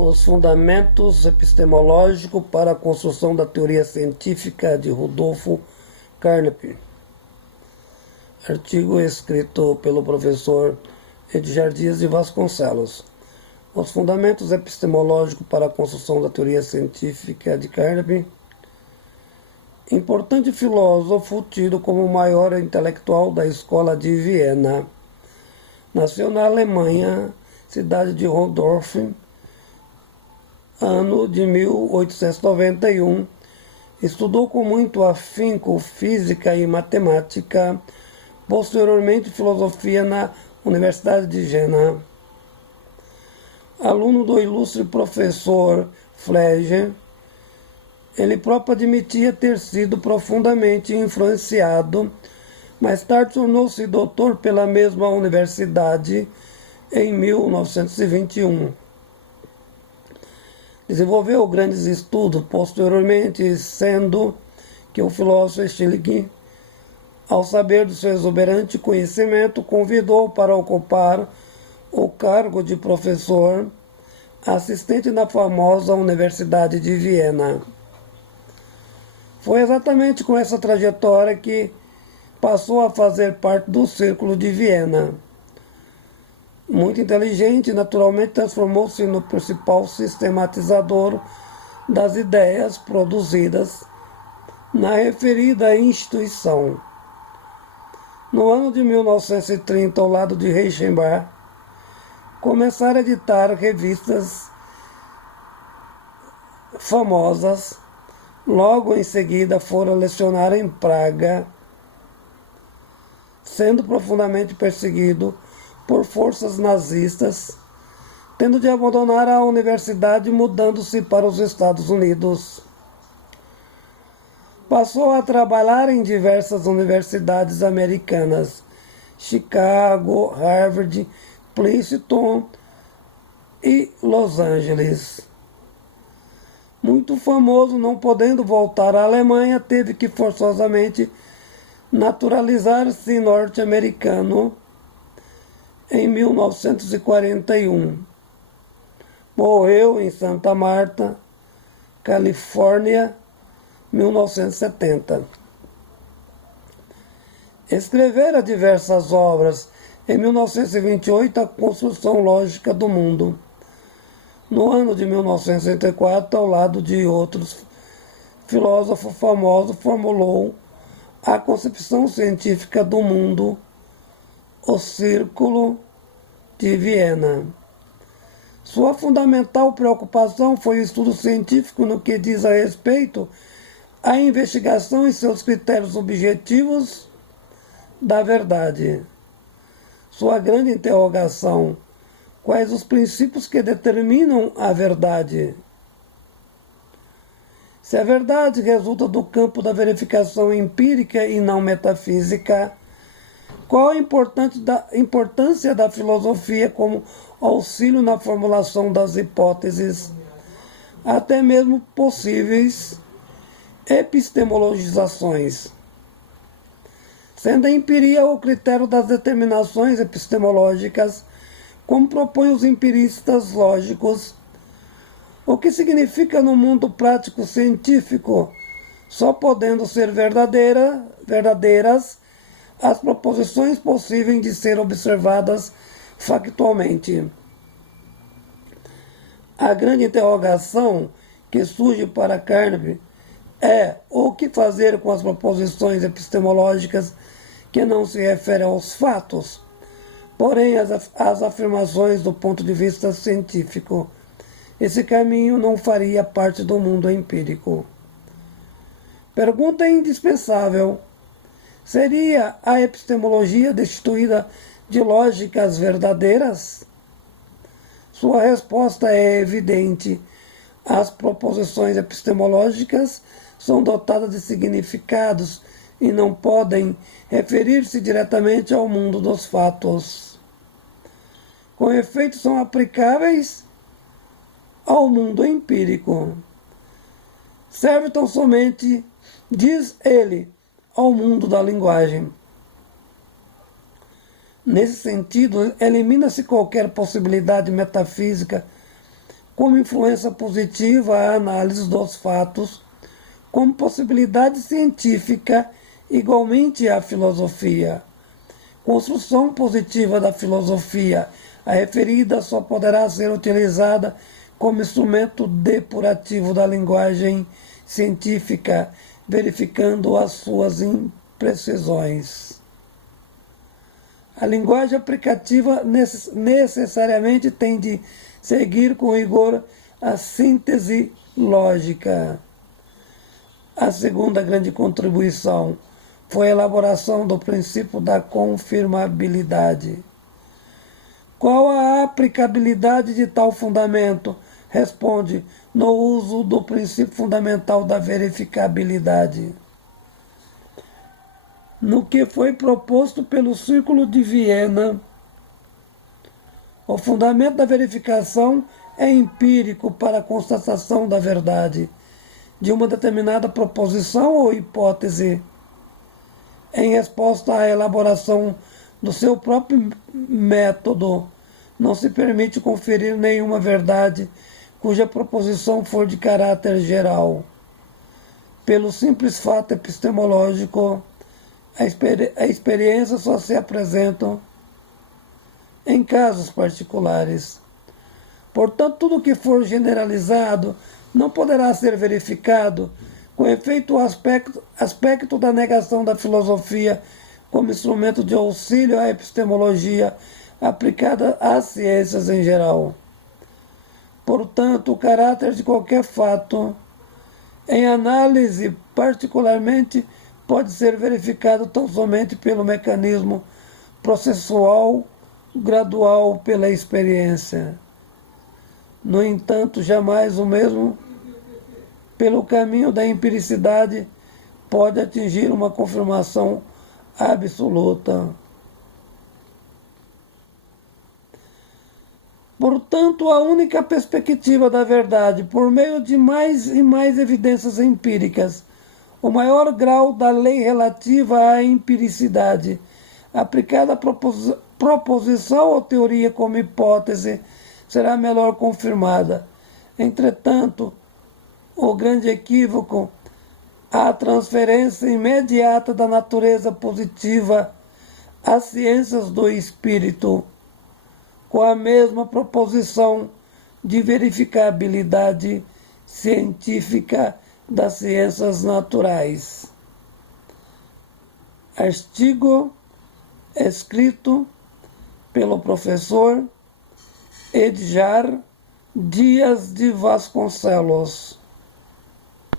Os fundamentos epistemológicos para a construção da teoria científica de Rudolfo Carnap. Artigo escrito pelo professor Edgar Dias de Vasconcelos. Os fundamentos epistemológicos para a construção da teoria científica de Carnap. Importante filósofo tido como o maior intelectual da escola de Viena. Nasceu na Alemanha, cidade de Hondorf, ano de 1891, estudou com muito afinco física e matemática, posteriormente filosofia na Universidade de Jena. Aluno do ilustre professor Frege, ele próprio admitia ter sido profundamente influenciado, mais tarde tornou-se doutor pela mesma universidade em 1921. Desenvolveu grandes estudos posteriormente, sendo que o filósofo Schilling, ao saber do seu exuberante conhecimento, convidou para ocupar o cargo de professor assistente na famosa Universidade de Viena. Foi exatamente com essa trajetória que passou a fazer parte do Círculo de Viena. Muito inteligente, naturalmente transformou-se no principal sistematizador das ideias produzidas na referida instituição. No ano de 1930, ao lado de Reichenbach, começaram a editar revistas famosas. Logo em seguida foram lecionar em Praga, sendo profundamente perseguido por forças nazistas, tendo de abandonar a universidade, mudando-se para os Estados Unidos. Passou a trabalhar em diversas universidades americanas, Chicago, Harvard, Princeton e Los Angeles. Muito famoso, não podendo voltar à Alemanha, teve que forçosamente naturalizar-se norte-americano em 1941. Morreu em Santa Marta, Califórnia, 1970. Escrevera diversas obras. Em 1928, A Construção Lógica do Mundo. No ano de 1964, ao lado de outros filósofos famosos, formulou a concepção científica do mundo, o Círculo de Viena. Sua fundamental preocupação foi o estudo científico no que diz a respeito à investigação e seus critérios objetivos da verdade. Sua grande interrogação: quais os princípios que determinam a verdade? Se a verdade resulta do campo da verificação empírica e não metafísica, qual a importância da filosofia como auxílio na formulação das hipóteses, até mesmo possíveis epistemologizações? Sendo a empiria o critério das determinações epistemológicas, como propõem os empiristas lógicos, o que significa no mundo prático científico, só podendo ser verdadeiras as proposições possíveis de ser observadas factualmente. A grande interrogação que surge para Carnap é o que fazer com as proposições epistemológicas que não se referem aos fatos, porém as afirmações do ponto de vista científico. Esse caminho não faria parte do mundo empírico. Pergunta indispensável: seria a epistemologia destituída de lógicas verdadeiras? Sua resposta é evidente. As proposições epistemológicas são dotadas de significados e não podem referir-se diretamente ao mundo dos fatos. Com efeito, são aplicáveis ao mundo empírico. Serve tão somente, diz ele, ao mundo da linguagem. Nesse sentido, elimina-se qualquer possibilidade metafísica como influência positiva à análise dos fatos, como possibilidade científica igualmente à filosofia. Construção positiva da filosofia, a referida só poderá ser utilizada como instrumento depurativo da linguagem científica, verificando as suas imprecisões. A linguagem aplicativa necessariamente tem de seguir com rigor a síntese lógica. A segunda grande contribuição foi a elaboração do princípio da confirmabilidade. Qual a aplicabilidade de tal fundamento? Responde, no uso do princípio fundamental da verificabilidade. No que foi proposto pelo Círculo de Viena, o fundamento da verificação é empírico para a constatação da verdade de uma determinada proposição ou hipótese, em resposta à elaboração do seu próprio método. Não se permite conferir nenhuma verdade cuja proposição for de caráter geral. Pelo simples fato epistemológico, a experiência só se apresenta em casos particulares. Portanto, tudo que for generalizado não poderá ser verificado. Com efeito, o aspecto da negação da filosofia como instrumento de auxílio à epistemologia aplicada às ciências em geral. Portanto, o caráter de qualquer fato, em análise particularmente, pode ser verificado tão somente pelo mecanismo processual gradual pela experiência. No entanto, jamais o mesmo, pelo caminho da empiricidade, pode atingir uma confirmação absoluta. Portanto, a única perspectiva da verdade, por meio de mais e mais evidências empíricas, o maior grau da lei relativa à empiricidade, aplicada à proposição ou teoria como hipótese, será melhor confirmada. Entretanto, o grande equívoco, a transferência imediata da natureza positiva às ciências do espírito, com a mesma proposição de verificabilidade científica das ciências naturais. Artigo escrito pelo professor Edgar Dias de Vasconcelos.